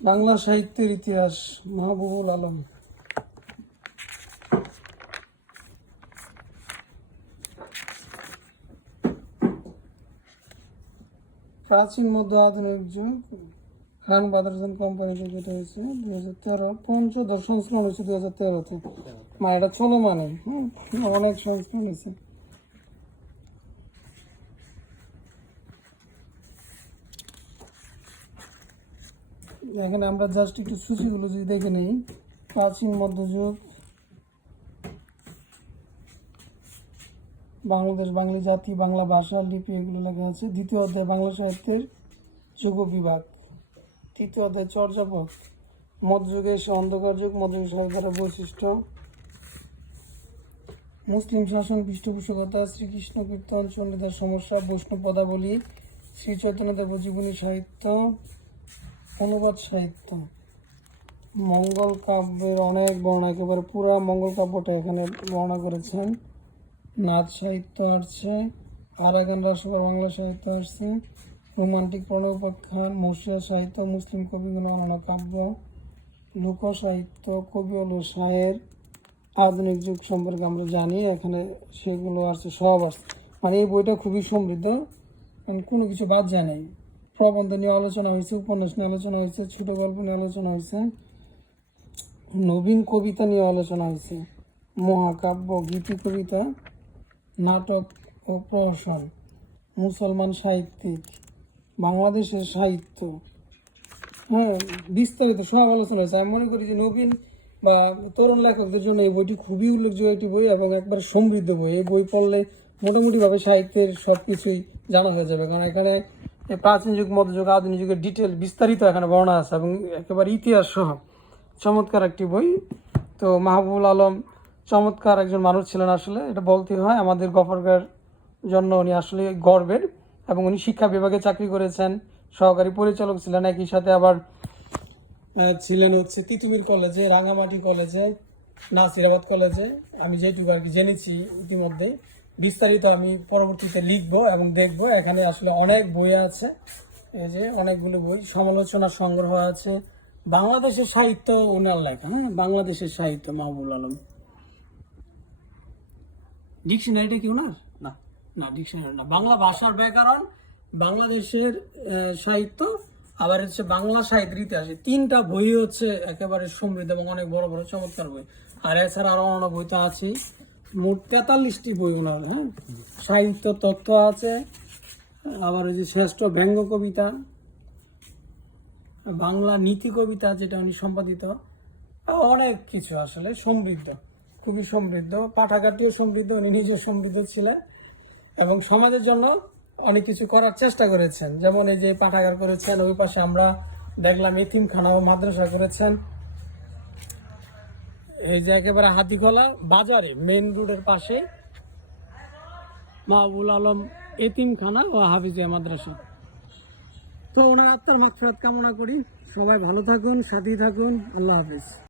বাংলা সাহিত্যের ইতিহাস মাহবুবুল আলম। প্রাচীন মধ্য আধুনিক যুগ খান বাদরজন কোম্পানি থেকে এটা হয়েছে দুই হাজার তেরো পঞ্চদশ সংস্করণ হয়েছে দুই হাজার তেরোতে। মানে এটা ষোলো মানে হুম, অনেক সংস্করণ হয়েছে। এখানে আমরা জাস্ট একটু সূচিগুলো যদি দেখে নিই, প্রাচীন মধ্যযুগ, বাংলাদেশ, বাঙালি জাতি, বাংলা ভাষা, লিপি এগুলো লেখা আছে। দ্বিতীয় অধ্যায়, বাংলা সাহিত্যের যুগ বিভাগ। তৃতীয় অধ্যায়, চর্যাপদ। মধ্যযুগে এসে অন্ধকার যুগ মধ্যযুগ সরকারের বৈশিষ্ট্য। মুসলিম শাসন, পৃষ্ঠপোষকতা, শ্রীকৃষ্ণ কীর্তন, চণ্ডীদাস সমস্যা, বৈষ্ণব পদাবলী শ্রী চৈতন্যদেব জীবনী সাহিত্য। অনুবাদ সাহিত্য। মঙ্গল কাব্যের অনেক বর্ণনা, একেবারে পুরা মঙ্গল কাব্যটা এখানে বর্ণনা করেছেন। নাচ সাহিত্য আসছে আরাগান রাসবার বাংলা সাহিত্য আসছে, রোমান্টিক প্রণয়োপাখ্যান, মসিয়া সাহিত্য, মুসলিম কবিগুলো অনন্য কাব্য, লোক সাহিত্য, কবি হলো শায়ের আধুনিক যুগ সম্পর্কে আমরা জানি, এখানে সেগুলো আসছে, সব আসছে। মানে এই বইটা খুবই সমৃদ্ধ মানে কোনো কিছু বাদ যায় নাই। প্রবন্ধ নিয়ে আলোচনা হয়েছে, উপন্যাস নিয়ে আলোচনা হয়েছে, ছোট গল্প নিয়ে আলোচনা হয়েছে, নবীন কবিতা নিয়ে আলোচনা হয়েছে, মহাকাব্য, গীতি, কবিতা, নাটক ও প্রহসন, মুসলমান সাহিত্যিক, বাংলাদেশের সাহিত্য। হ্যাঁ বিস্তারিত সব আলোচনা হয়েছে। আমি মনে করি যে নবীন বা তরুণ লেখকদের জন্য এই বইটি খুবই উল্লেখযোগ্য একটি বই এবং একবার সমৃদ্ধ বই। এই বই পড়লে মোটামুটিভাবে সাহিত্যের সব কিছুই জানা হয়ে যাবে। কারণ এখানে প্রাচীন যুগ মধ্যযুগ আধুনিক যুগের ডিটেল বিস্তারিত এখানে বর্ণনা আছে এবং একেবারে ইতিহাস সহ চমৎকার একটি বই। তো মাহবুবুল আলম চমৎকার একজন মানুষ ছিলেন আসলে, এটা বলতে হয় আমাদের গফরগার জন্য উনি আসলে গর্বের এবং উনি শিক্ষা বিভাগে চাকরি করেছেন, সহকারী পরিচালক ছিলেন, একই সাথে আবার ছিলেন হচ্ছে তিতুমির কলেজে, রাঙামাটি কলেজে, নাসিরাবাদ কলেজে। আমি যেটুকু আর কি জেনেছি ইতিমধ্যে বিস্তারিত আমি পরবর্তীতে লিখব এবং দেখব। এখানে আসলে অনেক বই আছে। এই যে অনেকগুলো বই। সমালোচনা সংগ্রহ আছে। বাংলাদেশের সাহিত্য ওনার লেখা হ্যাঁ? বাংলাদেশের সাহিত্য মাহবুল আলম। ডিকশনারিটা কি ওনার? না না, ডিকশনারি না। বাংলা ভাষার ব্যাকরণ, বাংলাদেশের সাহিত্য, আবার হচ্ছে বাংলা সাহিত্যের ইতিহাস। তিনটা বই হচ্ছে একেবারে সমৃদ্ধ এবং অনেক বড় বড়, চমৎকার বই। আর এছাড়া আরও অন্য বই তো আছেই। মোট তেতাল্লিশটি বই ওনার হ্যাঁ? সাহিত্য তত্ত্ব আছে, আবার ওই যে শ্রেষ্ঠ ব্যঙ্গ কবিতা, বাংলা নীতি কবিতা যেটা উনি সম্পাদিত, অনেক কিছু আসলে সমৃদ্ধ, খুবই সমৃদ্ধ, পাঠাগারটিও সমৃদ্ধ, উনি নিজে সমৃদ্ধ ছিলেন এবং সমাজের জন্য অনেক কিছু করার চেষ্টা করেছেন। যেমন এই যে পাঠাগার করেছেন, ওই পাশে আমরা দেখলাম এতিমখানা ও মাদ্রাসা করেছেন। এই যে একেবারে হাতিখোলা বাজারে মেন রোডের পাশে মাহবুল আলম এতিমখানা ও হাফিজিয়া মাদ্রাসা। তো ওনার আত্মার মাত্রাত কামনা করি। সবাই ভালো থাকুন সাথী থাকুন। আল্লাহ হাফিজ।